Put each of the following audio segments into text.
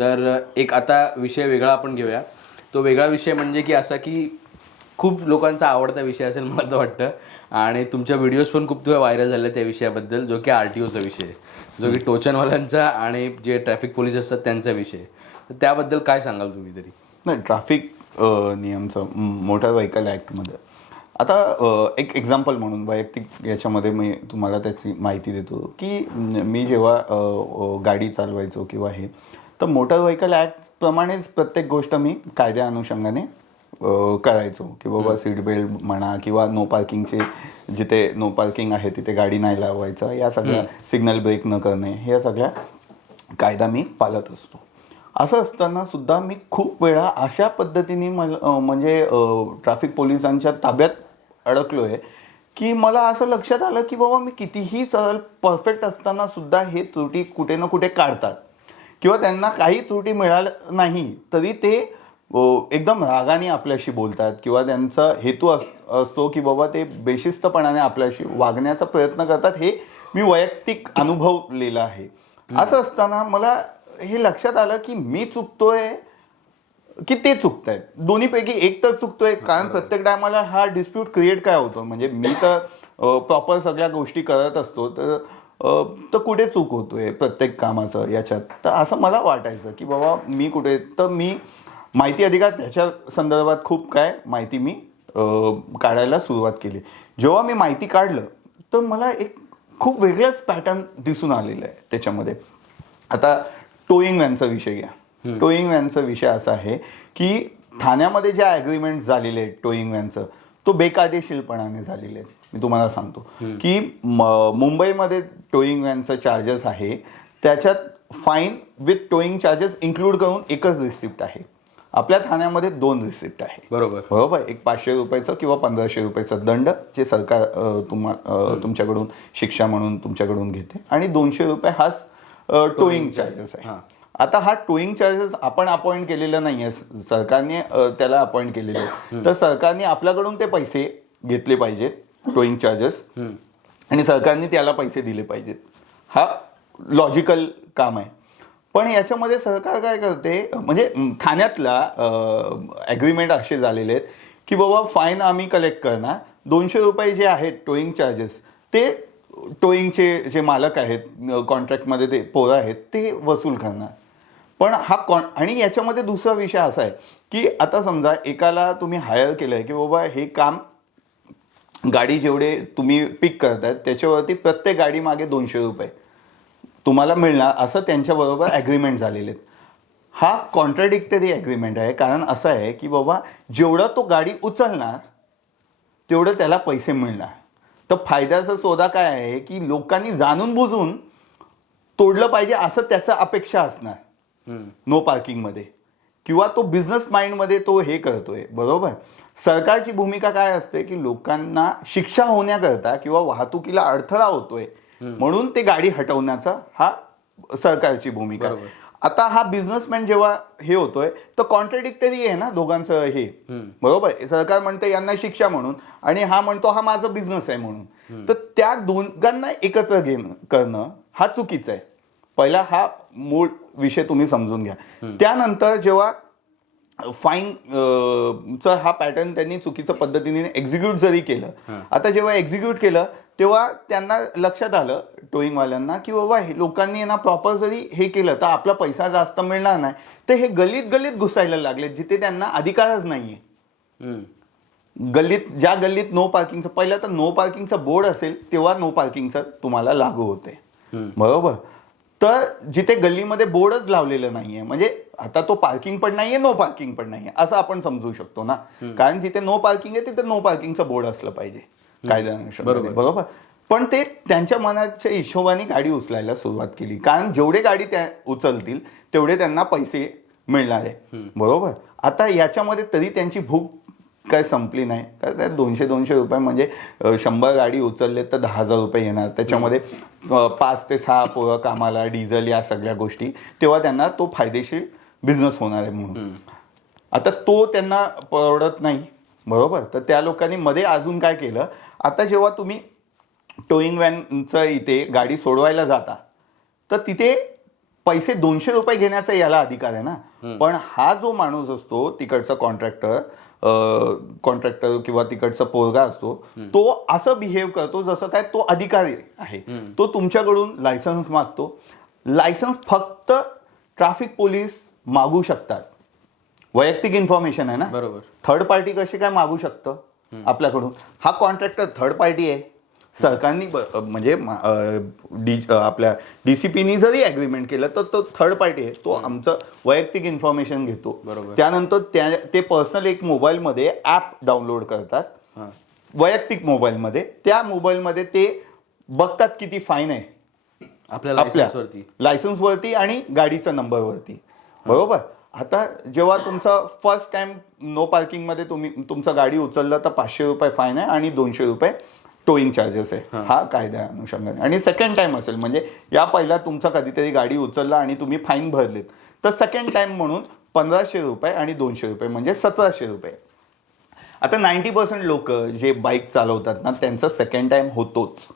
तर एक आता विषय वेगळा आपण घेऊया. तो वेगळा विषय म्हणजे की असा की खूप लोकांचा आवडता विषय असेल मला तर वाटतं, आणि तुमच्या व्हिडिओज पण खूप व्हायरल झाले त्या विषयाबद्दल, जो की RTOचा विषय आहे, जो की टोचनवाल्यांचा आणि जे ट्रॅफिक पोलीस असतात त्यांचा विषय. तर त्याबद्दल काय सांगाल तुम्ही तरी? नाही, ट्रॅफिक नियमचं मोटार व्हेकल ॲक्टमध्ये आता एक एक्झाम्पल म्हणून वैयक्तिक याच्यामध्ये मी तुम्हाला त्याची माहिती देतो की मी जेव्हा गाडी चालवायचो किंवा हे, तर मोटार व्हेकल ॲक्टप्रमाणेच प्रत्येक गोष्ट मी कायद्या अनुषंगाने करायचो की बाबा सीट बेल्ट म्हणा किंवा नो पार्किंगचे, जिथे नो पार्किंग आहे तिथे गाडी नाही लावायचं, या सगळ्या सिग्नल ब्रेक न करणे, ह्या सगळ्या कायदा मी पाळत असतो. असं असताना सुद्धा मी खूप वेळा अशा पद्धतीने म्हणजे ट्रॅफिक पोलिसांच्या ताब्यात अडकलो आहे की मला असं लक्षात आलं की बाबा मी कितीही सरळ परफेक्ट असताना सुद्धा हे त्रुटी कुठे ना कुठे काढतात किंवा त्यांना काही त्रुटी मिळालं नाही तरी ते एकदम रागाने आपल्याशी बोलतात किंवा त्यांचा हेतू असतो की बाबा ते बेशिस्तपणाने आपल्याशी वागण्याचा प्रयत्न करतात. हे मी वैयक्तिक अनुभवलेलं आहे. असं असताना मला हे लक्षात आलं की मी चुकतोय की ते चुकतायत, दोन्हीपैकी एक तर चुकतोय. कारण प्रत्येक टायमाला हा डिस्प्यूट क्रिएट काय होतो, म्हणजे मी तर प्रॉपर सगळ्या गोष्टी करत असतो, तर कुठे चूक होतोय प्रत्येक कामाचं याच्यात. तर असं मला वाटायचं की बाबा मी कुठे, तर मी माहिती अधिकार त्याच्या संदर्भात खूप काय माहिती मी काढायला सुरुवात केली. जेव्हा मी माहिती काढलं तर मला एक खूप वेगळंच पॅटर्न दिसून आलेलं आहे त्याच्यामध्ये. आता टोईंग व्हॅनचा विषय घ्या. टोईंग व्हॅनचा विषय असा आहे की ठाण्यामध्ये ज्या ॲग्रीमेंट झालेले आहेत टोईंग व्हॅनचं, तो बेकायदेशीरपणाने झालेले आहेत. मी तुम्हाला सांगतो की मुंबईमध्ये टोईंग व्हॅनचं चार्जेस आहे, त्याच्यात fine with towing charges include करून एकच रिसिप्ट आहे. आपल्या ठाण्यामध्ये 2 रिसिप्ट आहे. बरोबर. एक 500 रुपयाचं किंवा 1500 रुपयाचं दंड जे सरकार तुमच्याकडून शिक्षा म्हणून तुमच्याकडून घेते, आणि 200 रुपये हाच टोईंग चार्जेस आहे. आता हा टोईंग चार्जेस आपण अपॉइंट केलेला नाही आहे, सरकारने त्याला अपॉइंट केलेलं आहे. तर सरकारने आपल्याकडून ते पैसे घेतले पाहिजेत, टोईंग चार्जेस, आणि सरकारने त्याला पैसे दिले पाहिजेत. हा लॉजिकल काम आहे. पण याच्यामध्ये सरकार काय करते, म्हणजे ठाण्यातला ॲग्रीमेंट असे झालेले आहेत की बाबा फाईन आम्ही कलेक्ट करणार, 200 रुपये जे आहेत टोईंग चार्जेस ते टोईंगचे जे मालक आहेत, कॉन्ट्रॅक्टमध्ये ते पोरं आहेत, ते वसूल करणार. पण आणि याच्यामध्ये दुसरा विषय असा आहे की आता समजा एकाला तुम्ही हायर केलं आहे की बाबा हे काम, गाडी जेवढे तुम्ही पिक करतायत त्याच्यावरती प्रत्येक गाडी मागे 200 रुपये तुम्हाला मिळणार, असं त्यांच्याबरोबर ॲग्रीमेंट झालेले आहेत. हा कॉन्ट्राडिक्टरी ॲग्रीमेंट आहे. कारण असं आहे की बाबा जेवढं तो गाडी उचलणार तेवढं त्याला पैसे मिळणार. तर फायद्याचा सौदा काय आहे की लोकांनी जाणून बुजून तोडलं पाहिजे असं त्याचं अपेक्षा असणार नो पार्किंगमध्ये, किंवा तो बिझनेस माइंडमध्ये तो हे करतोय. बरोबर. सरकारची भूमिका काय असते की लोकांना शिक्षा होण्याकरता किंवा वाहतुकीला अडथळा होतोय म्हणून ते गाडी हटवण्याचा हा सरकारची भूमिका. आता हा बिझनेसमॅन जेव्हा हे होतोय तर कॉन्ट्राडिक्टरी आहे ना दोघांचं हे. बरोबर. सरकार म्हणते यांना शिक्षा म्हणून, आणि हा म्हणतो हा माझा बिझनेस आहे म्हणून. तर त्या दोघांना एकत्र करणं हा चुकीचं आहे. पहिला हा मूळ विषय तुम्ही समजून घ्या. त्यानंतर जेव्हा फाईन चा हा पॅटर्न त्यांनी चुकीच्या पद्धतीने एक्झिक्यूट जरी केलं, आता जेव्हा एक्झिक्यूट केलं तेव्हा त्यांना लक्षात आलं टोईंगवाल्यांना की बाबा हे लोकांनी ना प्रॉपर जरी हे केलं तर आपला पैसा जास्त मिळणार नाही, तर हे गल्लीत घुसायला लागले जिथे त्यांना अधिकारच नाहीये. ज्या गल्लीत नो पार्किंगचं, पहिलं तर नो पार्किंगचं बोर्ड असेल तेव्हा नो पार्किंगचं तुम्हाला लागू होते. बरोबर. तर जिथे गल्लीमध्ये बोर्डच लावलेलं नाहीये, म्हणजे आता तो पार्किंग पण नाहीये, नो पार्किंग पण नाहीये, असं आपण समजू शकतो ना. कारण जिथे नो पार्किंग आहे तिथे नो पार्किंगचं बोर्ड असलं पाहिजे कायद्यानुसार. बरोबर. पण ते त्यांच्या मनाच्या हिशोबाने गाडी उचलायला सुरुवात केली, कारण जेवढे गाडी त्या उचलतील तेवढे त्यांना पैसे मिळणार आहे. बरोबर. आता याच्यामध्ये तरी त्यांची भूक काय संपली नाही. कारण 200 रुपये म्हणजे 100 गाडी उचलले तर 10,000 रुपये येणार. त्याच्यामध्ये 5 ते 6 पोरं कामाला, डिझेल, या सगळ्या गोष्टी, तेव्हा त्यांना तो फायदेशीर बिझनेस होणार आहे म्हणून. आता तो त्यांना परवडत नाही. बरोबर. तर त्या लोकांनी मध्ये अजून काय केलं, आता जेव्हा तुम्ही टोईंग व्हॅनचं इथे गाडी सोडवायला जाता तर तिथे पैसे 200 रुपये घेण्याचा याला अधिकार आहे ना. पण हा जो माणूस असतो तिकडचा कॉन्ट्रॅक्टर किंवा तिकडचा पोरगा असतो, तो असं बिहेव करतो जसं काय तो अधिकारी आहे. तो तुमच्याकडून लायसन्स मागतो. लायसन्स फक्त ट्रॅफिक पोलीस मागू शकतात. वैयक्तिक इन्फॉर्मेशन आहे ना. बरोबर. थर्ड पार्टी कशी काय मागू शकतं आपल्याकडून? हा कॉन्ट्रॅक्टर थर्ड पार्टी आहे. सरकारनी म्हणजे आपल्या डीसीपीनी जरी अग्रीमेंट केलं तर तो थर्ड पार्टी आहे. तो आमचं वैयक्तिक इन्फॉर्मेशन घेतो. त्यानंतर ते पर्सनल एक मोबाईलमध्ये ऍप डाउनलोड करतात वैयक्तिक मोबाईलमध्ये. त्या मोबाईलमध्ये ते बघतात किती फाईन आहे आपल्या लायसन्सवरती आणि गाडीचा नंबरवरती. बरोबर. आता जेव्हा तुमचा फर्स्ट टाइम नो पार्किंगमध्ये तुमचा गाडी उचलला तर 500 रुपये फाईन आहे आणि 200 रुपये टोईंग चार्जेस आहे. हा कायद्या अनुषंगाने. आणि सेकंड टाइम असेल म्हणजे या पहिला तुमचा कधीतरी गाडी उचलला आणि तुम्ही फाईन भरलेत तर सेकंड टाइम म्हणून 1500 रुपये आणि 200 रुपये म्हणजे 1700 रुपये. आता 90% लोक जे बाईक चालवतात ना त्यांचा सेकंड टाइम होतोच.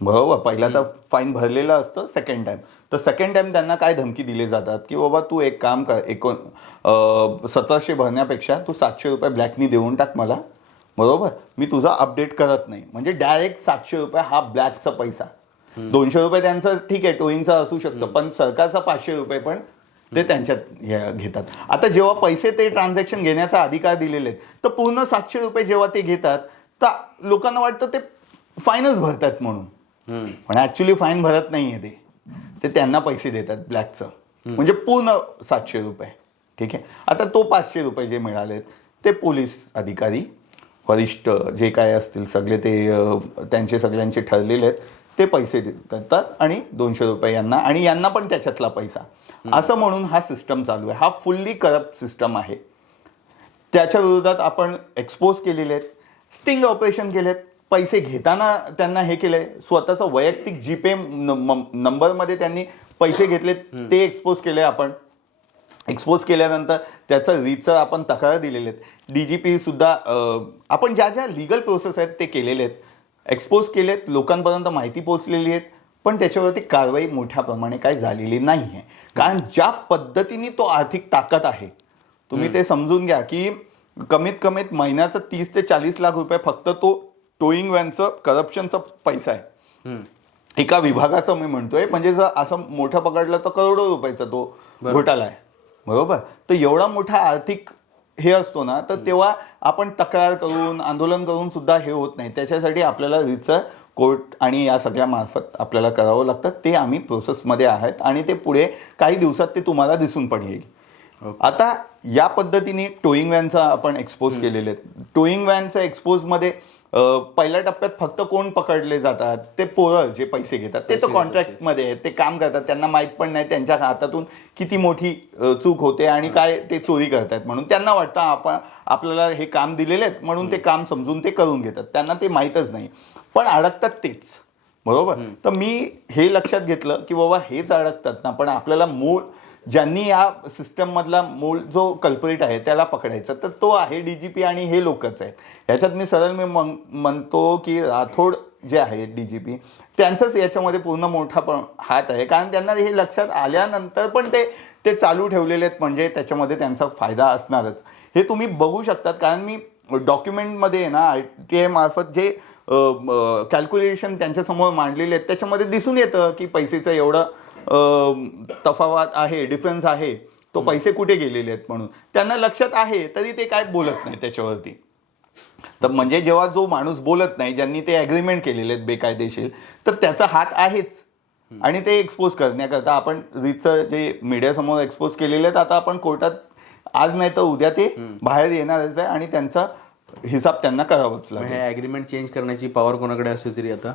बरोबर. पहिला तर फाईन भरलेलं असतं. सेकंड टाइम तर सेकंड टाइम त्यांना काय धमकी दिली जातात की बाबा तू एक काम कर, 1700 भरण्यापेक्षा तू 700 रुपये ब्लॅकनी देऊन टाक मला. बरोबर. मी तुझा अपडेट करत नाही. म्हणजे डायरेक्ट 700 रुपये हा ब्लॅकचा पैसा. 200 रुपये त्यांचं ठीक आहे टोईंगचा असू शकतं पण सरकारचा 500 रुपये पण ते त्यांच्यात घेतात. आता जेव्हा पैसे ते ट्रान्झॅक्शन घेण्याचा अधिकार दिलेले आहेत तर पूर्ण 700 रुपये जेव्हा ते घेतात तर लोकांना वाटतं ते फाईनच भरतात म्हणून. पण ऍक्च्युली फाईन भरत नाहीये ते त्यांना पैसे देतात ब्लॅकचं. म्हणजे पूर्ण 700 रुपये. ठीक आहे. आता तो 500 रुपये जे मिळालेत ते पोलीस अधिकारी वरिष्ठ जे काय असतील सगळे ते त्यांचे सगळ्यांचे ठरलेले आहेत ते पैसे करतात आणि 200 रुपये यांना आणि यांना पण त्याच्यातला पैसा असं म्हणून हा सिस्टम चालू आहे. हा फुल्ली करप्ट सिस्टम आहे. त्याच्या विरोधात आपण एक्सपोज केलेले आहेत. स्टिंग ऑपरेशन केलेत. पैसे घेताना त्यांना हे केलंय. स्वतःचा वैयक्तिक जीपे नंबरमध्ये त्यांनी पैसे घेतलेत ते एक्सपोज केले. आपण एक्सपोज केल्यानंतर त्याचं रीतसर आपण तक्रार दिलेले आहेत. डीजीपी सुद्धा आपण ज्या ज्या लिगल प्रोसेस आहेत ते केलेले आहेत. एक्सपोज केलेत. लोकांपर्यंत माहिती पोहोचलेली आहेत. पण त्याच्यावरती कारवाई मोठ्या प्रमाणे काय झालेली नाही आहे. कारण ज्या पद्धतीने तो आर्थिक ताकद आहे तुम्ही ते समजून घ्या की कमीत कमीत महिन्याचं 30 ते 40 लाख रुपये फक्त तो टोईंग व्हॅनचं करप्शनचा पैसा आहे. एका विभागाचं मी म्हणतोय. म्हणजे जर असं मोठं पकडलं तर करोडो रुपयाचा तो घोटाळा आहे. बरोबर. तर एवढा मोठा आर्थिक हे असतो ना तर तेव्हा आपण तक्रार करून आंदोलन करून सुद्धा हे होत नाही. त्याच्यासाठी आपल्याला रीतसर कोर्ट आणि या सगळ्या मार्फत आपल्याला करावं लागतं. ते आम्ही प्रोसेसमध्ये आहेत आणि ते पुढे काही दिवसात ते तुम्हाला दिसून पण येईल. आता या पद्धतीने टोईंग व्हॅनचा आपण एक्सपोज केलेले आहेत. टोईंग व्हॅनच्या एक्सपोजमध्ये पहिल्या टप्प्यात फक्त कोण पकडले जातात ते पोरं जे पैसे घेतात ते तर कॉन्ट्रॅक्टमध्ये आहेत. ते काम करतात. त्यांना माहीत पण नाही त्यांच्या हातातून किती मोठी चूक होते आणि काय ते चोरी करतात म्हणून त्यांना वाटतं आपल्याला हे काम दिलेले आहेत म्हणून ते काम समजून ते करून घेतात. त्यांना ते माहीतच नाही पण अडकतात तेच. बरोबर. तर मी हे लक्षात घेतलं की बाबा हेच अडकतात ना. पण आपल्याला मूळ ज्यांनी या सिस्टम मधला मूळ जो कल्प्रिट आहे त्याला पकडायचा तर तो आहे डीजीपी आणि हे लोकच आहेत. ह्याच्यात मी सरळ म्हणतो की राठोड जे आहे डीजीपी त्यांचंच याच्यामध्ये पूर्ण मोठा हात आहे. कारण त्यांना हे लक्षात आल्यानंतर पण ते चालू ठेवलेले आहेत म्हणजे त्याच्यामध्ये त्यांचा फायदा असणारच. हे तुम्ही बघू शकतात. कारण मी डॉक्युमेंटमध्ये ना RTI मार्फत जे कॅल्क्युलेशन त्यांच्यासमोर मांडलेले आहेत त्याच्यामध्ये दिसून येतं की पैसेचं एवढं तफावत आहे, डिफरन्स आहे. तो पैसे कुठे गेलेले आहेत म्हणून त्यांना लक्षात आहे तरी ते काय बोलत नाही त्याच्यावरती. तर म्हणजे जेव्हा जो माणूस बोलत नाही ज्यांनी ते अग्रीमेंट केलेले आहेत बेकायदेशीर तर त्याचा हात आहेच. आणि ते एक्सपोज करण्याकरता आपण रीतसर जे मीडियासमोर एक्सपोज केलेले आहेत आता आपण कोर्टात आज नाही तर उद्या ते बाहेर येणारच आहे आणि त्यांचा हिसाब त्यांना करावाच लागेल. हे अग्रीमेंट चेंज करण्याची पॉवर कोणाकडे असते तरी आता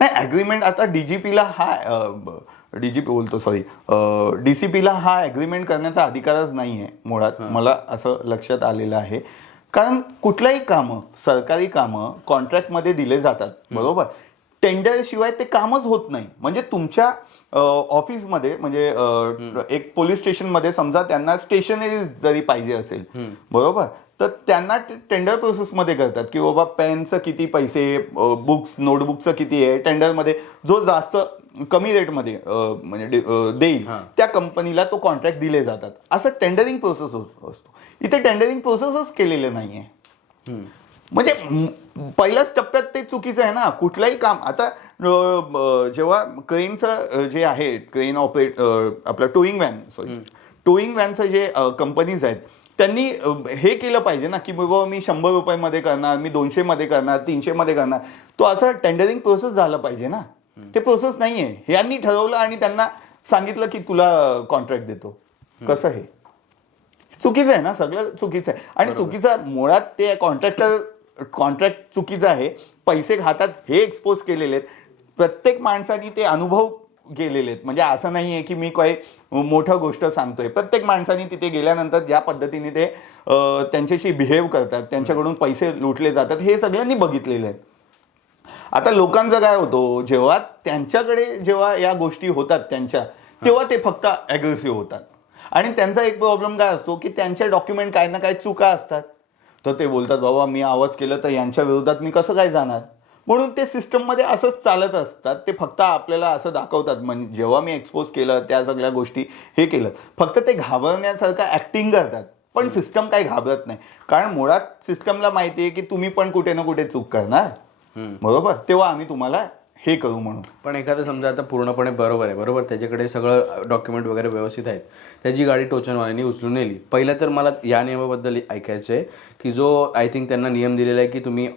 नाही. अग्रीमेंट आता डीजीपीला डीसीपीला हा अग्रीमेंट करण्याचा अधिकारच नाही आहे मुळात. मला असं लक्षात आलेलं आहे. कारण कुठलाही कामं सरकारी कामं कॉन्ट्रॅक्टमध्ये दिले जातात. बरोबर. टेंडर शिवाय ते कामच होत नाही. म्हणजे तुमच्या ऑफिसमध्ये म्हणजे एक पोलीस स्टेशनमध्ये समजा त्यांना स्टेशनरी जरी पाहिजे असेल बरोबर तर त्यांना टेंडर प्रोसेसमध्ये करतात की बाबा पेनचं किती पैसे, बुक्स नोटबुकचं किती आहे, टेंडरमध्ये जो जास्त कमी रेटमध्ये म्हणजे देईल त्या कंपनीला तो कॉन्ट्रॅक्ट दिले जातात. असं टेंडरिंग प्रोसेस असतो. इथे टेंडरिंग प्रोसेसच केलेलं नाहीये. म्हणजे पहिल्याच टप्प्यात ते चुकीचं आहे ना. कुठलंही काम आता जेव्हा क्रेनचं जे आहे, क्रेन ऑपरेट आपलं टोईंग व्हॅनचं जे कंपनीज आहेत त्यांनी हे केलं पाहिजे ना की बाबा मी 100 रुपयामध्ये करणार, मी 200 मध्ये करणार, 300 मध्ये करणार. तो असं टेंडरिंग प्रोसेस झालं पाहिजे ना. ते प्रोसेस नाहीये. यांनी ठरवलं आणि त्यांना सांगितलं की तुला कॉन्ट्रॅक्ट देतो. कसं हे चुकीचं आहे ना. सगळं चुकीचं आहे. आणि चुकीचं मुळात ते कॉन्ट्रॅक्ट चुकीचं आहे. पैसे खातात हे एक्सपोज केलेले आहेत. प्रत्येक माणसाने ते अनुभव गेलेले आहेत. म्हणजे असं नाहीये की मी काही मोठं गोष्ट सांगतोय. प्रत्येक माणसाने तिथे गेल्यानंतर ज्या पद्धतीने ते त्यांच्याशी बिहेव करतात, त्यांच्याकडून पैसे लुटले जातात, हे सगळ्यांनी बघितलेलं आहे. आता लोकांचं काय होतं, जेव्हा त्यांच्याकडे जेव्हा या गोष्टी होतात त्यांच्या, तेव्हा ते फक्त अग्रेसिव्ह होतात. आणि त्यांचा एक प्रॉब्लेम काय असतो की त्यांचे डॉक्युमेंट काय ना काय चुका असतात. तर ते बोलतात बाबा मी आवाज केलं तर यांच्या विरोधात मी कसं काय जाणार. म्हणून ते सिस्टममध्ये असंच चालत असतात. ते फक्त आपल्याला असं दाखवतात. म्हणजे जेव्हा मी एक्सपोज केलं त्या सगळ्या गोष्टी हे केलं, फक्त ते घाबरण्यासारखं ऍक्टिंग करतात. पण सिस्टम काही घाबरत नाही. कारण मुळात सिस्टमला माहिती आहे की तुम्ही पण कुठे ना कुठे चूक करणार, बरोबर, तेव्हा आम्ही तुम्हाला हे करू म्हणून. पण एखादं समजा आता पूर्णपणे बरोबर आहे, बरोबर, त्याच्याकडे सगळं डॉक्युमेंट वगैरे व्यवस्थित आहेत, त्याची गाडी टोचनवाल्यांनी उचलून नेली. पहिलं तर मला या नियमाबद्दल ऐकायचं आहे की जो आय थिंक त्यांना नियम दिलेला आहे की तुम्ही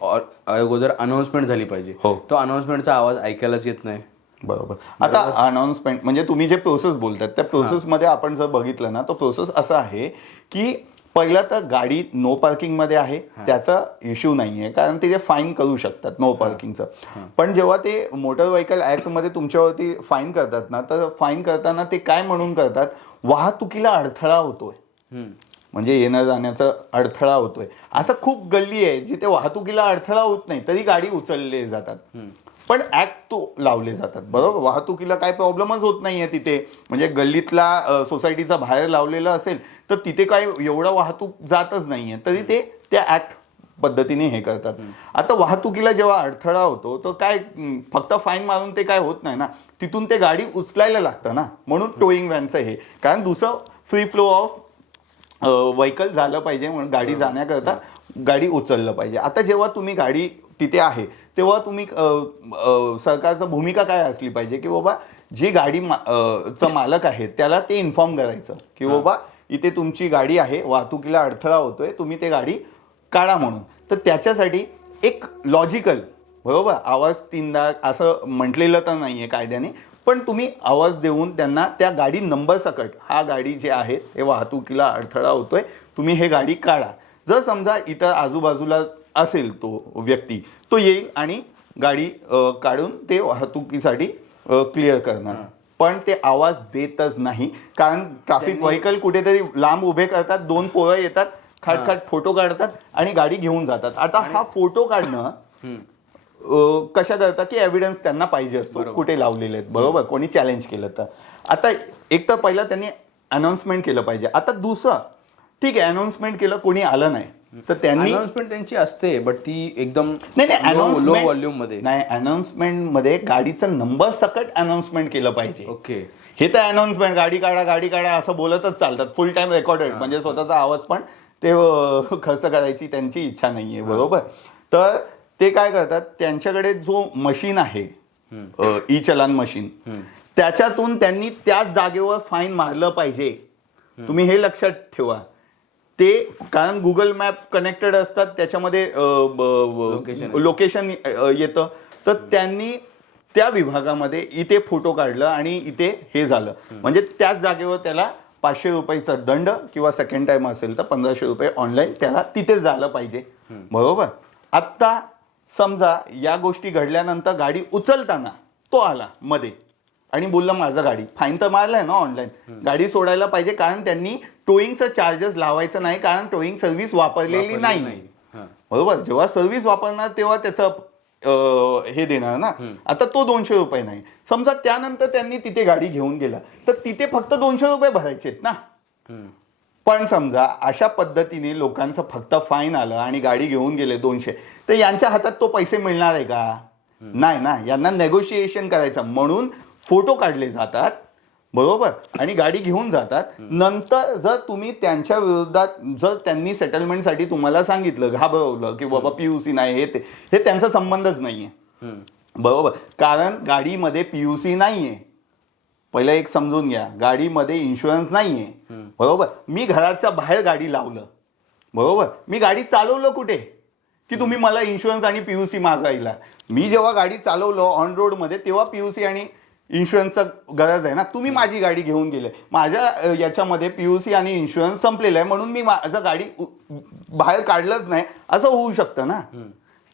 अगोदर अनाऊन्समेंट झाली पाहिजे. तो अनाऊन्समेंटचा आवाज ऐकायलाच येत नाही. बरोबर. आता अनाऊन्समेंट म्हणजे तुम्ही जे प्रोसेस बोलतात त्या प्रोसेसमध्ये आपण जर बघितलं ना, तो प्रोसेस असा आहे की पहिला तर गाडी नो पार्किंग मध्ये आहे त्याचा इश्यू नाहीये, कारण ते जे फाईन करू शकतात नो पार्किंगचं. पण जेव्हा ते मोटर व्हेकल ऍक्ट मध्ये तुमच्यावरती फाईन करतात ना, तर फाईन करताना ते काय म्हणून करतात, वाहतुकीला अडथळा होतोय, म्हणजे येण्या जाण्याचा अडथळा होतोय. असं खूप गल्ली आहे जिथे वाहतुकीला अडथळा होत नाही तरी गाडी उचलले जातात, पण ऍक्ट तो लावले जातात. बरोबर, वाहतुकीला काय प्रॉब्लेमच होत नाहीये तिथे. म्हणजे गल्लीतला सोसायटीचा बाहेर लावलेला असेल तर तिथे काय एवढा वाहतूक जातच नाहीये, तरी ते त्या ऍक्ट पद्धतीने हे करतात. आता वाहतुकीला जेव्हा अडथळा होतो तर काय फक्त फाईन मारून ते काय होत नाही ना, तिथून ते गाडी उचलायला लागतं ना. म्हणून टोईंग व्हॅनचं हे, कारण दुसरं फ्री फ्लो ऑफ व्हेकल झालं पाहिजे, म्हणून गाडी जाण्याकरता गाडी उचललं पाहिजे. आता जेव्हा तुम्ही गाडी तिथे आहे तेव्हा तुम्ही सरकारचं भूमिका काय असली पाहिजे की बाबा जी गाडी चा मालक आहे त्याला ते इन्फॉर्म करायचं की बाबा इथे तुमची गाडी आहे, वाहतुकीला अडथळा होतोय, तुम्ही ते गाडी काढा म्हणून. तर त्याच्यासाठी एक लॉजिकल, बरोबर, आवाज 3दा असं म्हटलेलं तर नाहीये कायद्याने, पण तुम्ही आवाज देऊन त्यांना त्या गाडी नंबर सकट, हा गाडी जे आहे हे वाहतुकीला अडथळा होतोय, तुम्ही हे गाडी काढा. जर समजा इतर आजूबाजूला असेल तो व्यक्ती, तो येईल आणि गाडी काढून ते वाहतुकीसाठी क्लिअर करणार. पण ते आवाज देतच नाही, कारण ट्रॅफिक व्हेकल कुठेतरी लांब उभे करतात, 2 पोरं येतात, खाट फोटो काढतात आणि गाडी घेऊन जातात. आता हा फोटो काढणं कशा करतात की एव्हिडन्स त्यांना पाहिजे असतो कुठे लावलेले आहेत, बरोबर, कोणी चॅलेंज केलं तर. आता एक तर पहिला त्यांनी अनाऊन्समेंट केलं पाहिजे. आता दुसरं, ठीक आहे, अनाऊन्समेंट केलं, कोणी आलं नाही तर त्यांनी, अनाऊन्समेंट त्यांची असते बट ती एकदम नाही लो व्हॉल्यूम मध्ये नाही. अनाऊन्समेंट मध्ये गाडीचा नंबर सकट अनाऊन्समेंट केलं पाहिजे. ओके, हे तर अनाऊन्समेंट गाडी काढा असं बोलतच चालतात, फुल टाइम रेकॉर्डेड, म्हणजे स्वतःचा आवाज पण ते खर्च करायची त्यांची इच्छा नाहीये, बरोबर. तर ते काय करतात, त्यांच्याकडे जो मशीन आहे ई चलान मशीन, त्याच्यातून त्यांनी त्याच जागेवर फाईन मारलं पाहिजे. तुम्ही हे लक्षात ठेवा. ते कारण गुगल मॅप कनेक्टेड असतात, त्याच्यामध्ये लोकेशन येतं, तर त्यांनी त्या विभागामध्ये इथे फोटो काढलं आणि इथे हे झालं, म्हणजे त्याच जागेवर त्याला 500 रुपयाचा दंड किंवा सेकंड टाइम असेल तर 1500 रुपये ऑनलाईन त्याला तिथेच झालं पाहिजे, बरोबर. आत्ता समजा या गोष्टी घडल्यानंतर गाडी उचलताना तो आला मध्ये आणि बोलला माझं गाडी, फाईन तर मारलाय ना ऑनलाईन, गाडी सोडायला पाहिजे, कारण त्यांनी टोईंगचं चार्जेस लावायचं नाही, कारण टोईंग सर्व्हिस वापरलेली नाही, बरोबर. जेव्हा सर्व्हिस वापरणार तेव्हा त्याचं हे देणार ना. आता तो 200 रुपये नाही. समजा त्यानंतर त्यांनी तिथे गाडी घेऊन गेला तर तिथे फक्त 200 रुपये भरायचे आहेत ना, पण समजा अशा पद्धतीने लोकांचं फक्त फाईन आलं आणि गाडी घेऊन गेले 200, तर यांच्या हातात तो पैसे मिळणार आहे का? नाही ना. यांना नेगोशिएशन करायचं म्हणून फोटो काढले जातात, बरोबर, आणि गाडी घेऊन जातात. नंतर जर तुम्ही त्यांच्या विरोधात जर त्यांनी सेटलमेंटसाठी तुम्हाला सांगितलं, घाबरवलं की बाबा पीयूसी नाही, हे त्यांचा संबंधच नाहीये, बरोबर. कारण गाडीमध्ये पीयूसी नाहीये. पहिलं एक समजून घ्या, गाडीमध्ये इन्शुरन्स नाहीये, बरोबर. मी घराच्या बाहेर गाडी लावलं, बरोबर, मी गाडी चालवलं कुठे की तुम्ही मला इन्शुरन्स आणि पीयूसी मागायला? मी जेव्हा गाडी चालवलं ऑन रोड मध्ये तेव्हा पीयूसी आणि इन्शुरन्सचा गरज आहे ना. तुम्ही माझी गाडी घेऊन गेले, माझ्या याच्यामध्ये पीयूसी आणि इन्शुरन्स संपलेला आहे म्हणून मी माझं गाडी बाहेर काढलंच नाही, असं होऊ शकतं ना.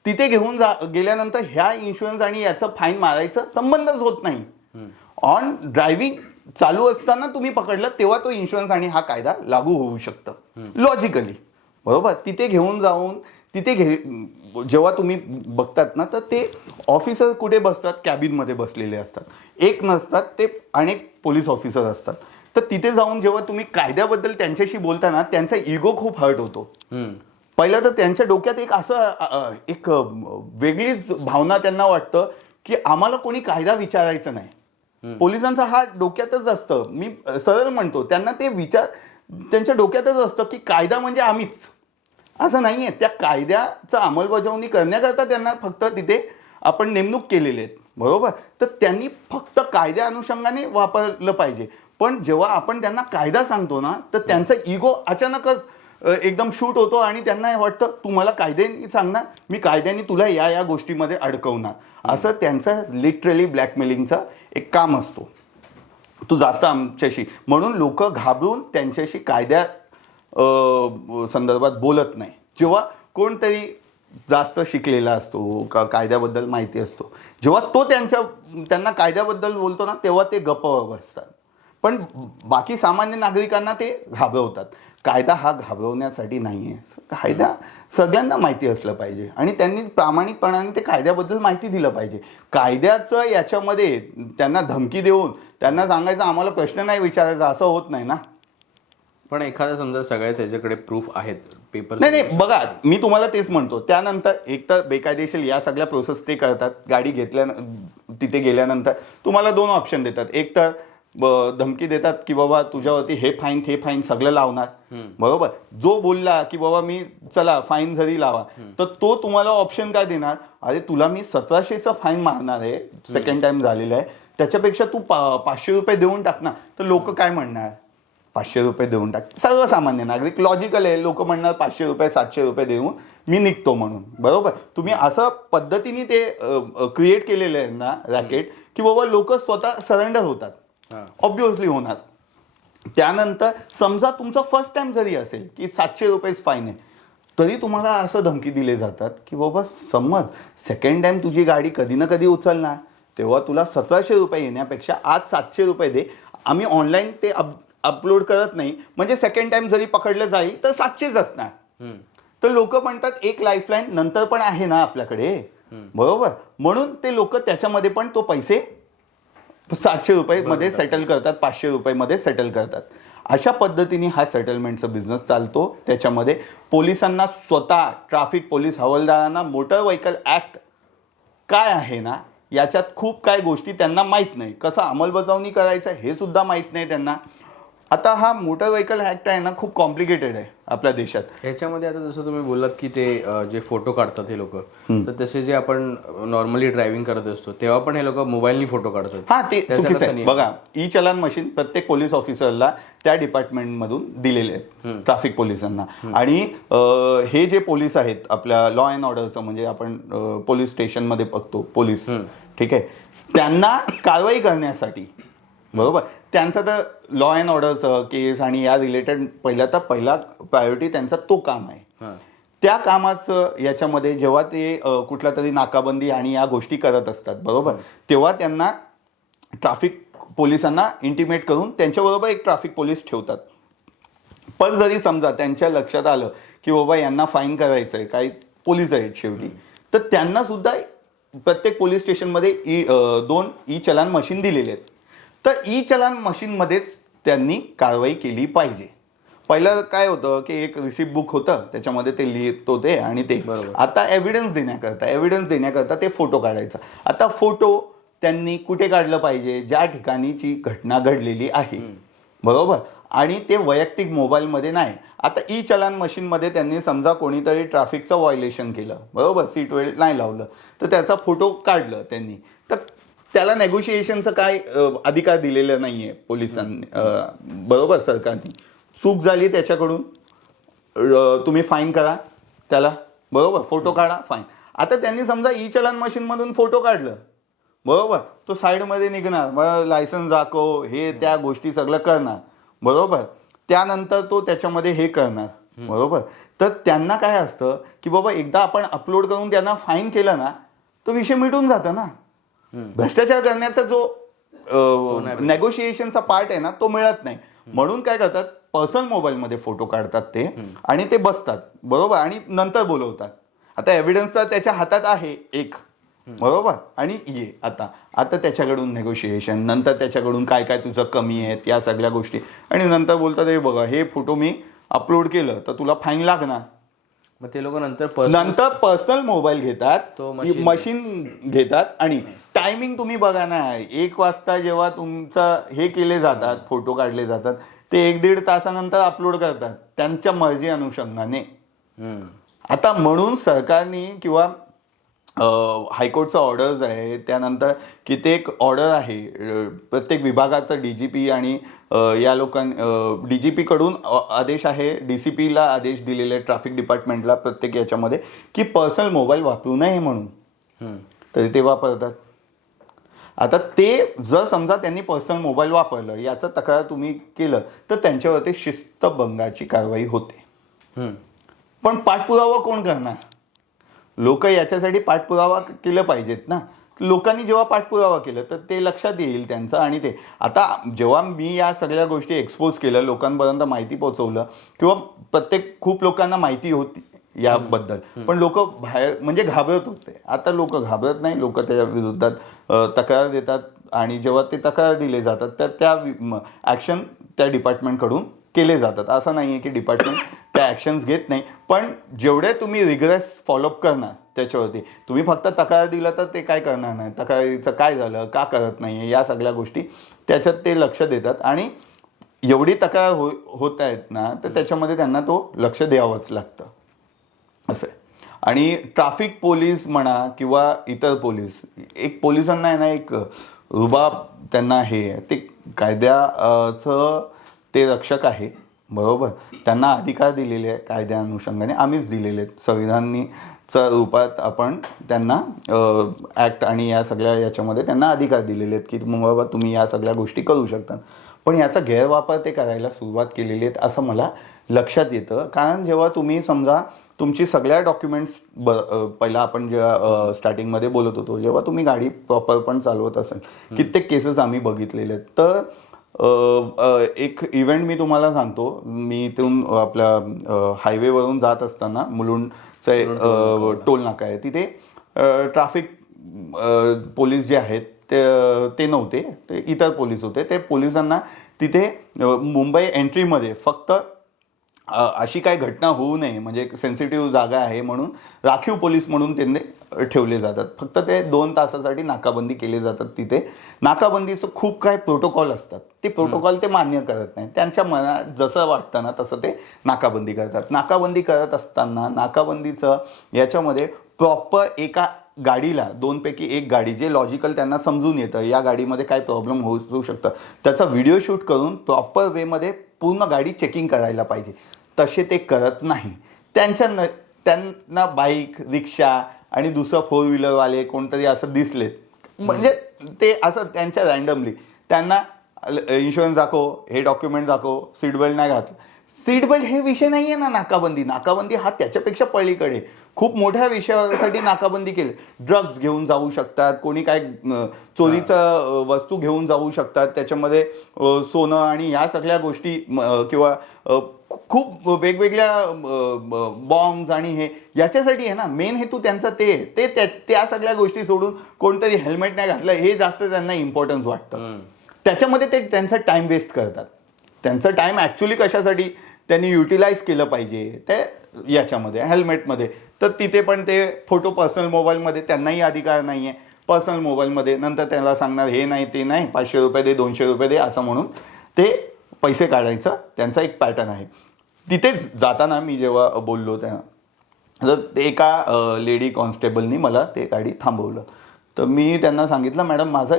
तिथे घेऊन गेल्यानंतर ह्या इन्शुरन्स आणि याचं फाईन मारायचं संबंधच होत नाही. ऑन ड्रायव्हिंग चालू असताना तुम्ही पकडलं तेव्हा तो इन्शुरन्स आणि हा कायदा लागू होऊ शकतं लॉजिकली, बरोबर. तिथे घेऊन जाऊन जेव्हा तुम्ही बघतात ना, तर ते ऑफिसर कुठे बसतात? कॅबिनमध्ये बसलेले असतात, एक नसतात ते, अनेक पोलीस ऑफिसर असतात. तर तिथे जाऊन जेव्हा तुम्ही कायद्याबद्दल त्यांच्याशी बोलता ना, त्यांचा इगो खूप हर्ट होतो. पहिलं तर त्यांच्या डोक्यात एक वेगळीच भावना त्यांना वाटतं की आम्हाला कोणी कायदा विचारायचं नाही. पोलिसांचा हा डोक्यातच असतं. मी सरळ म्हणतो, त्यांना ते विचार त्यांच्या डोक्यातच असतं की कायदा म्हणजे आम्हीच, असं नाहीये. त्या कायद्याचं अंमलबजावणी करण्याकरता त्यांना फक्त तिथे आपण नेमणूक केलेले आहेत, बरोबर. तर त्यांनी फक्त कायद्या अनुषंगाने वापरलं पाहिजे. पण जेव्हा आपण त्यांना कायदा सांगतो ना, तर त्यांचा इगो अचानकच एकदम शूट होतो आणि त्यांना वाटतं तू मला कायद्याने सांगणार, मी कायद्याने तुला या गोष्टीमध्ये अडकवणार, असं त्यांचं लिटरली ब्लॅकमेलिंगचा एक काम असतो. तू जास्त आमच्याशी, म्हणून लोक घाबरून त्यांच्याशी कायद्या संदर्भात बोलत नाही. जेव्हा कोणतरी जास्त शिकलेला असतो, कायद्याबद्दल माहिती असतो, जेव्हा तो त्यांना कायद्याबद्दल बोलतो ना, तेव्हा ते गप्प बसतात. पण बाकी सामान्य नागरिकांना ते घाबरवतात. कायदा हा घाबरवण्यासाठी नाही आहे. कायदा सगळ्यांना माहिती असलं पाहिजे आणि त्यांनी प्रामाणिकपणाने ते कायद्याबद्दल माहिती दिलं पाहिजे. कायद्याचं याच्यामध्ये त्यांना धमकी देऊन त्यांना सांगायचं आम्हाला प्रश्न नाही विचारायचा, असं होत नाही ना. पण एखादा समजा सगळ्याच त्याच्याकडे प्रूफ आहेत, पेपर नाही, बघा, मी तुम्हाला तेच म्हणतो. त्यानंतर एकतर बेकायदेशीर या सगळ्या प्रोसेस ते करतात. गाडी तिथे गेल्यानंतर तुम्हाला 2 ऑप्शन देतात. एक तर धमकी देतात की बाबा तुझ्यावरती हे फाईन सगळं लावणार, बरोबर. जो बोलला की बाबा मी चला फाईन जरी लावा, तर तो तुम्हाला ऑप्शन काय देणार? अरे तुला मी 1700चा फाईन मारणार आहे, सेकंड टाइम झालेला आहे, त्याच्यापेक्षा तू 500 रुपये देऊन टाक ना. तर लोक काय म्हणणार? 500 रुपये देऊन टाक. सर्वसामान्य नागरिक लॉजिकल आहे, लोक म्हणणार 500 रुपये 700 रुपये देऊन मी निघतो म्हणून, बरोबर. तुम्ही असं पद्धतीने ते क्रिएट केलेलं आहे ना रॅकेट, की बाबा लोक स्वतः सरेंडर होतात, ऑब्व्हियसली होणार. त्यानंतर समजा तुमचा फर्स्ट टाइम जरी असेल की 700 रुपयेच फाईन आहे, तरी तुम्हाला असं धमकी दिले जातात की बाबा समज सेकंड टाइम तुझी गाडी कधी ना कधी उचलणार, तेव्हा तुला 1700 रुपये येण्यापेक्षा आज 700 रुपये दे, आम्ही ऑनलाईन ते अपलोड करत नाही, म्हणजे सेकंड टाइम जरी पकडलं जाईल तर 700च असणार. तर लोक म्हणतात एक लाईफलाईन नंतर पण आहे ना आपल्याकडे, बरोबर. म्हणून ते लोक त्याच्यामध्ये पण तो पैसे 700 रुपये मध्ये सेटल करतात, 500 रुपये मध्ये सेटल करतात. अशा पद्धतीने हा सेटलमेंटचा बिझनेस चालतो. त्याच्यामध्ये पोलिसांना स्वतः ट्रॅफिक पोलीस हवालदारांना मोटर व्हेकल ऍक्ट काय आहे ना, याच्यात खूप काय गोष्टी त्यांना माहीत नाही. कसं अंमलबजावणी करायचं हे सुद्धा माहीत नाही त्यांना. आता हा मोटर व्हेकल ऍक्ट आहे ना, खूप कॉम्प्लिकेटेड आहे आपल्या देशात. ह्याच्यामध्ये आता जसं तुम्ही बोललात की ते जे फोटो काढतात हे लोक, तर तसे जे आपण नॉर्मली ड्रायव्हिंग करत असतो तेव्हा पण हे लोक मोबाईलनी फोटो काढतात. हा, ते चुकीचं आहे. बघा, ई चलान मशीन प्रत्येक पोलीस ऑफिसरला त्या डिपार्टमेंटमधून दिलेले आहेत, ट्रॅफिक पोलिसांना. आणि हे जे पोलीस आहेत आपल्या लॉ अँड ऑर्डरचं, म्हणजे आपण पोलीस स्टेशनमध्ये बघतो पोलीस, ठीक आहे, त्यांना कारवाई करण्यासाठी, बरोबर, त्यांचं तर लॉ अँड ऑर्डरचं केस आणि या रिलेटेड पहिला प्रायोरिटी त्यांचा तो काम आहे. त्या कामाचं याच्यामध्ये जेव्हा ते कुठला तरी नाकाबंदी आणि या गोष्टी करत असतात, बरोबर, तेव्हा त्यांना ट्रॅफिक पोलिसांना इंटिमेट करून त्यांच्याबरोबर एक ट्रॅफिक पोलीस ठेवतात. पण जरी समजा त्यांच्या लक्षात आलं की बाबा यांना फाईन करायचं आहे, काही पोलीस आहेत शेवटी, तर त्यांना सुद्धा प्रत्येक पोलीस स्टेशनमध्ये 2 ई चलान मशीन दिलेले आहेत. तर ई चलान मशीनमध्येच त्यांनी कारवाई केली पाहिजे. पहिलं काय होतं की एक रिसिप्ट बुक होतं, त्याच्यामध्ये ते लिहित होते आणि ते आता एव्हिडन्स देण्याकरता ते फोटो काढायचा. आता फोटो त्यांनी कुठे काढलं पाहिजे, ज्या ठिकाणीची घटना घडलेली आहे, बरोबर, आणि ते वैयक्तिक मोबाईलमध्ये नाही. आता ई चलान मशीनमध्ये त्यांनी समजा कोणीतरी ट्रॅफिकचं व्हायलेशन केलं, बरोबर, सीट बेल्ट नाही लावलं, तर त्याचा फोटो काढलं त्यांनी, तर त्याला नेगोशिएशनचं काय अधिकार दिलेलं नाहीये पोलिसांनी, बरोबर, सरकारने. चूक झाली त्याच्याकडून, तुम्ही फाईन करा त्याला, बरोबर, फोटो काढा, फाईन. आता त्यांनी समजा ई चलान मशीनमधून फोटो काढलं, बरोबर, तो साईडमध्ये निघणार, मग लायसन्स दाखव, हे त्या गोष्टी सगळं करणार, बरोबर, त्यानंतर तो त्याच्यामध्ये हे करणार, बरोबर. तर त्यांना काय असतं की बाबा एकदा आपण अपलोड करून त्यांना फाईन केलं ना, तो विषय मिटून जातं ना. भ्रष्टाचार करण्याचा जो नेगोशिएशनचा पार्ट आहे ना, तो मिळत नाही. म्हणून काय करतात, पर्सनल मोबाईलमध्ये फोटो काढतात ते आणि ते बसतात, बरोबर, आणि नंतर बोलवतात. आता एव्हिडन्स तर त्याच्या हातात आहे एक, बरोबर, आणि आता त्याच्याकडून नेगोशिएशन, नंतर त्याच्याकडून काय काय तुझं कमी आहेत या सगळ्या गोष्टी, आणि नंतर बोलतात हे बघा हे फोटो मी अपलोड केलं तर तुला फाईन लागणार. मग ते लोक नंतर पर्सनल मोबाईल घेतात, मशीन घेतात, आणि टायमिंग तुम्ही बघा ना, 1 वाजता जेव्हा तुमचं हे केले जातात, फोटो काढले जातात, ते 1-1.5 तासानंतर अपलोड करतात त्यांच्या मर्जी अनुषंगाने. आता म्हणून सरकारने किंवा हायकोर्टचा ऑर्डर्स आहे, त्यानंतर कित्येक ऑर्डर आहे, प्रत्येक विभागाचं डीजीपी आणि या लोकांनी डीजीपी कडून आदेश आहे, डीसीपीला आदेश दिलेले ट्रॅफिक डिपार्टमेंटला प्रत्येक याच्यामध्ये की पर्सनल मोबाईल वापरू नये म्हणून, तरी ते वापरतात. आता ते जर समजा त्यांनी पर्सनल मोबाईल वापरलं याचं तक्रार तुम्ही केलं तर त्यांच्यावरती शिस्तभंगाची कारवाई होते. पण पाठपुरावा कोण करणार? लोक याच्यासाठी पाठपुरावा केलं पाहिजेत ना. लोकांनी जेव्हा पाठपुरावा केलं तर ते लक्षात येईल त्यांचं. आणि ते आता जेव्हा मी या सगळ्या गोष्टी एक्सपोज केलं, लोकांपर्यंत माहिती पोहोचवलं, किंवा खूप लोकांना माहिती होती याबद्दल, पण लोक बाहेर म्हणजे घाबरत होते. आता लोक घाबरत नाही, लोक त्याच्या विरोधात तक्रार देतात, आणि जेव्हा ते तक्रार दिले जातात तर त्या ॲक्शन त्या डिपार्टमेंटकडून केले जातात. असं नाही आहे की डिपार्टमेंट त्या ॲक्शन्स घेत नाही, पण जेवढे तुम्ही रिग्रेस फॉलोअप करणार त्याच्यावरती, तुम्ही फक्त तक्रार दिलं तर ते काय करणार नाही, तक्रारीचं काय झालं, का करत नाही, या सगळ्या गोष्टी त्याच्यात ते लक्ष देतात. आणि एवढी तक्रार होत आहेत ना, तर त्याच्यामध्ये त्यांना तो लक्ष द्यावंच लागतं असं आहे. आणि ट्रॅफिक पोलीस म्हणा किंवा इतर पोलीस, एक पोलिसांना आहे ना एक रुबाब त्यांना हे, ते कायद्याचं ते रक्षक आहे, बरोबर, त्यांना अधिकार दिलेले आहे कायद्या अनुषंगाने, आम्हीच दिलेले आहेत संविधानाच्या रूपात. आपण त्यांना ॲक्ट आणि या सगळ्या याच्यामध्ये त्यांना अधिकार दिलेले आहेत की बाबा तुम्ही या सगळ्या गोष्टी करू शकता. पण याचा गैरवापर ते करायला सुरुवात केलेली आहेत असं मला लक्षात येतं. कारण जेव्हा तुम्ही समजा तुमची सगळ्या डॉक्युमेंट्स पहिला आपण जेव्हा स्टार्टिंगमध्ये बोलत होतो, जेव्हा तुम्ही गाडी प्रॉपर पण चालवत असाल, कित्येक केसेस आम्ही बघितलेले आहेत. तर एक इव्हेंट मी तुम्हाला सांगतो. मी इथून आपल्या हायवेवरून जात असताना मुलुंडचं टोल नाका आहे, तिथे ट्रॅफिक पोलीस जे आहेत ते नव्हते, ते इतर पोलीस होते. ते पोलिसांना तिथे मुंबई एंट्रीमध्ये फक्त अशी काही घटना होऊ नये, म्हणजे सेन्सिटिव्ह जागा आहे म्हणून राखीव पोलीस म्हणून त्यांनी ठेवले जातात. फक्त ते 2 तासासाठी नाकाबंदी केले जातात. तिथे नाकाबंदीचं खूप काही प्रोटोकॉल असतात, ते प्रोटोकॉल ते मान्य करत नाही. त्यांच्या मनात जसं वाटतं ना तसं ते नाकाबंदी करतात. नाकाबंदी करत असताना नाकाबंदीचं याच्यामध्ये प्रॉपर एका गाडीला 2 पैकी 1 गाडी जे लॉजिकल त्यांना समजून येतं या गाडीमध्ये काय प्रॉब्लेम होऊ शकतं, त्याचा व्हिडिओ शूट करून प्रॉपर वेमध्ये पूर्ण गाडी चेकिंग करायला पाहिजे. तसे ते करत नाही. त्यांना बाईक, रिक्षा आणि दुसरं 4 व्हीलरवाले कोणतरी असं दिसले, म्हणजे ते असं त्यांच्या रँडमली त्यांना इन्शुरन्स दाखव, हे डॉक्युमेंट दाखव, सीट बेल्ट नाही घातलं. सीट बेल्ट हे विषय नाही आहे ना. नाकाबंदी हा त्याच्यापेक्षा पलीकडे खूप मोठ्या विषयासाठी नाकाबंदी केली. ड्रग्ज घेऊन जाऊ शकतात, कोणी काय चोरीचं वस्तू घेऊन जाऊ शकतात, त्याच्यामध्ये सोनं आणि या सगळ्या गोष्टी किंवा खूप वेगवेगळ्या बॉम्ब्स आणि हे याच्यासाठी आहे ना. मेन हेतू त्यांचा ते त्या सगळ्या गोष्टी सोडून कोणतरी हेल्मेट नाही घातलं हे जास्त त्यांना इम्पॉर्टन्स वाटतं. त्याच्यामध्ये ते त्यांचा टाइम वेस्ट करतात. त्यांचा टाइम ॲक्च्युली कशासाठी त्यांनी युटिलाइज केलं पाहिजे ते याच्यामध्ये हेल्मेटमध्ये. तर तिथे पण ते फोटो पर्सनल मोबाईलमध्ये त्यांनाही अधिकार नाही आहे. पर्सनल मोबाईलमध्ये नंतर त्याला सांगणार हे नाही ते नाही, 500 रुपये दे, 200 रुपये दे, असं म्हणून ते पैसे काढायचा त्यांचा एक पॅटर्न आहे. तिथेच जाताना मी जेव्हा बोललो तर ते एका लेडी कॉन्स्टेबलनी मला ते गाडी थांबवलं. तर मी त्यांना सांगितलं मॅडम माझं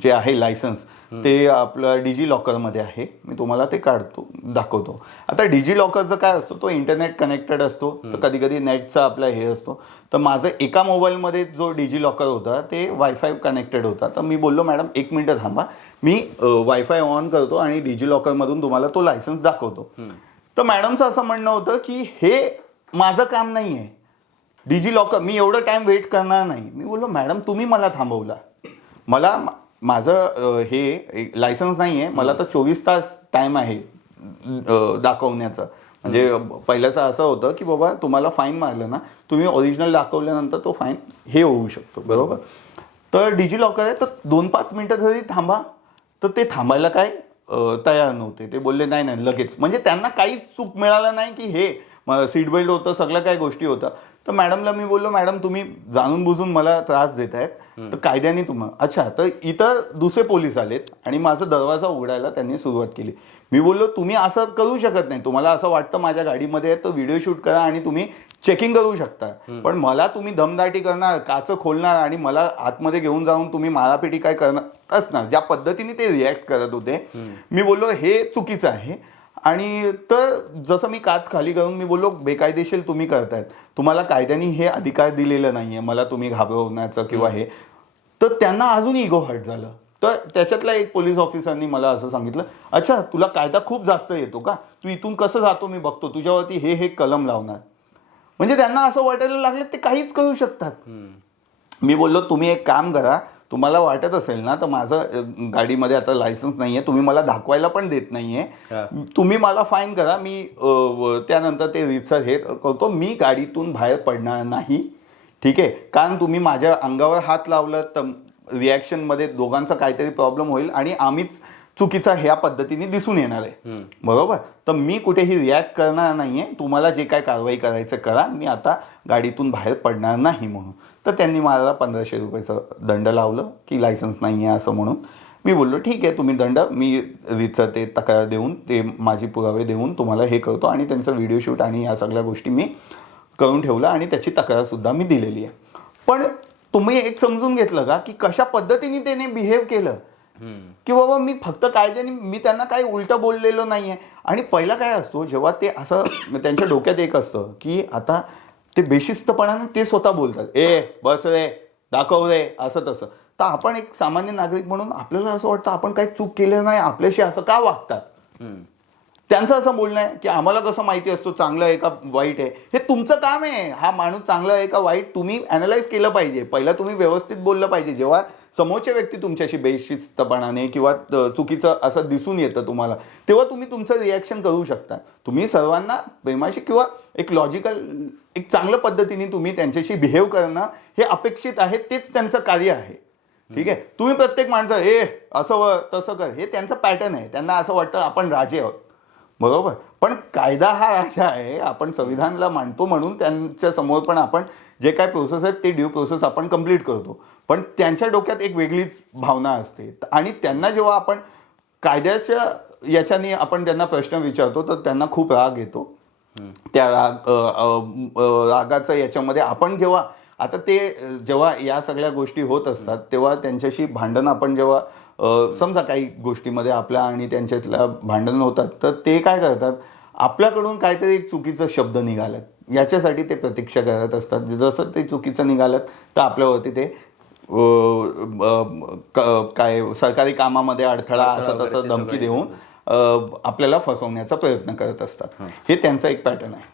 जे आहे लायसन्स ते आपलं डिजी लॉकरमध्ये आहे, मी तुम्हाला ते दाखवतो. आता डिजी लॉकरचं काय असतो, तो इंटरनेट कनेक्टेड असतो, तर कधी कधी नेटचा आपला हे असतो. तर माझं एका मोबाईलमध्ये जो डिजी लॉकर होता ते वायफाय कनेक्टेड होता. तर मी बोललो मॅडम 1 मिनिट थांबा, मी वायफाय ऑन करतो आणि डिजी लॉकरमधून तुम्हाला तो लायसन्स दाखवतो. तर मॅडमचं असं म्हणणं होतं की हे माझं काम नाही आहे, डिजी लॉकर मी एवढं टाइम वेट करणार नाही. मी बोललो मॅडम तुम्ही मला थांबवला, मला माझं हे लायसन्स नाही आहे, मला तर 24 तास टाइम आहे दाखवण्याचं. म्हणजे पहिल्याचं असं होतं की बाबा तुम्हाला फाईन मारलं ना, तुम्ही ओरिजिनल दाखवल्यानंतर तो फाईन हे होऊ शकतो, बरोबर. तर डिजी लॉकर आहे, तर 2-5 मिनिटं जरी थांबा, तर ते थांबायला काय तयार नव्हते. ते बोलले नाही नाही लगेच. म्हणजे त्यांना काही चूक मिळालं नाही की हे सीट बेल्ट होतं, सगळ्या काही गोष्टी होत्या. तर मॅडमला मी बोललो मॅडम तुम्ही जाणून बुजून मला त्रास देत आहेत, तर कायद्याने अच्छा. तर इतर दुसरे पोलीस आलेत आणि माझा दरवाजा उघडायला त्यांनी सुरुवात केली. मी बोललो तुम्ही असं करू शकत नाही, तुम्हाला असं वाटतं माझ्या गाडीमध्ये आहे तर व्हिडिओ शूट करा आणि तुम्ही चेकिंग करू शकता, पण मला तुम्ही दमदाटी करणार, काचं खोलणार आणि मला आतमध्ये घेऊन जाऊन तुम्ही मारापिटी काय करणार असणार, ज्या पद्धतीने ते रिॲक्ट करत होते. मी बोललो हे चुकीचं आहे. आणि तर जसं मी काच खाली करून मी बोललो बेकायदेशीर तुम्ही करतायत, तुम्हाला कायद्याने हे अधिकार दिलेलं नाहीये मला तुम्ही घाबरवण्याचं किंवा हे. तर त्यांना अजून इगो हर्ट झालं. तर त्याच्यातल्या एक पोलीस ऑफिसरनी मला असं सांगितलं अच्छा तुला कायदा खूप जास्त येतो का, तू इथून कसं जातो मी बघतो, तुझ्यावरती हे कलम लावणार. म्हणजे त्यांना असं वाटायला लागलं ते काहीच करू शकतात. मी बोललो तुम्ही एक काम करा, तुम्हाला वाटत असेल ना तर माझं गाडीमध्ये आता लायसन्स नाहीये, तुम्ही मला दाखवायला पण देत नाहीये, तुम्ही मला फाईन करा, मी त्यानंतर ते रितसर हे करतो, मी गाडीतून बाहेर पडणार नाही, ठीक आहे. कारण तुम्ही माझ्या अंगावर हात लावलं तर रिॲक्शनमध्ये दोघांचा काहीतरी प्रॉब्लेम होईल आणि आम्हीच चुकीचा ह्या पद्धतीने दिसून येणार आहे, बरोबर. तर मी कुठेही रिॲक्ट करणार नाहीये, तुम्हाला जे काय कारवाई करायचं करा, मी आता गाडीतून बाहेर पडणार नाही म्हणून. तर त्यांनी मला 1500 रुपयाचं दंड लावलं की लायसन्स नाही आहे असं म्हणून. मी बोललो ठीक आहे तुम्ही दंड, मी रीतसर ते तक्रार देऊन ते माझी पुरावे देऊन तुम्हाला हे करतो आणि त्यांचं व्हिडिओ शूट आणि या सगळ्या गोष्टी मी करून ठेवलं आणि त्याची तक्रारसुद्धा मी दिलेली आहे. पण तुम्ही एक समजून घेतलं का की कशा पद्धतीने त्याने बिहेव केलं की बाबा मी फक्त कायद्याने मी त्यांना काही उलटं बोललेलो नाही आहे. आणि पहिला काय असतो जेव्हा ते असं त्यांच्या डोक्यात एक असतं की आता ते बेशिस्तपणाने ते स्वतः बोलतात, ए बस रे दाखव रे असं तसं. तर आपण एक सामान्य नागरिक म्हणून आपल्याला असं वाटतं आपण काही चूक केलेलं नाही, आपल्याशी असं का वागतात. त्यांचं असं बोलणं आहे की आम्हाला कसं माहिती असतो चांगलं आहे का वाईट आहे, हे तुमचं काम आहे. हा माणूस चांगला आहे का वाईट तुम्ही अॅनालाइज केलं पाहिजे, पहिला तुम्ही व्यवस्थित बोललं पाहिजे. जेव्हा समोरच्या व्यक्ती तुमच्याशी बेशिस्तपणाने किंवा चुकीचं असं दिसून येतं तुम्हाला, तेव्हा तुम्ही तुमचं रिॲक्शन करू शकता. तुम्ही सर्वांना प्रेमाशी किंवा एक लॉजिकल एक चांगल्या पद्धतीने तुम्ही त्यांच्याशी बिहेव करणं हे अपेक्षित आहे, तेच त्यांचं कार्य आहे, ठीक आहे. तुम्ही प्रत्येक माणसं असं तसं कर, हे त्यांचं पॅटर्न आहे. त्यांना असं वाटतं आपण राजे आहोत, बरोबर. पण कायदा हा राजा आहे, आपण संविधानाला मानतो म्हणून त्यांच्या समोर पण आपण जे काय प्रोसेस आहेत ते ड्यू प्रोसेस आपण कंप्लीट करतो. पण त्यांच्या डोक्यात एक वेगळीच भावना असते आणि त्यांना जेव्हा आपण कायद्याच्या याच्याने आपण त्यांना प्रश्न विचारतो तर त्यांना खूप राग येतो. त्या रागाचं याच्यामध्ये आपण जेव्हा आता ते जेव्हा या सगळ्या गोष्टी होत असतात तेव्हा त्यांच्याशी भांडण आपण जेव्हा समजा काही गोष्टीमध्ये आपल्या आणि त्यांच्यातल्या भांडण होतात तर ते काय करतात, आपल्याकडून काहीतरी एक चुकीचा शब्द निघालात याच्यासाठी ते प्रतीक्षा करत असतात. जसं ते चुकीचं निघालं तर आपल्यावरती ते काय सरकारी कामामध्ये अडथळा असं तसं धमकी देऊन आपल्याला फसवण्याचा प्रयत्न करत असतात. हे त्यांचा एक पॅटर्न आहे.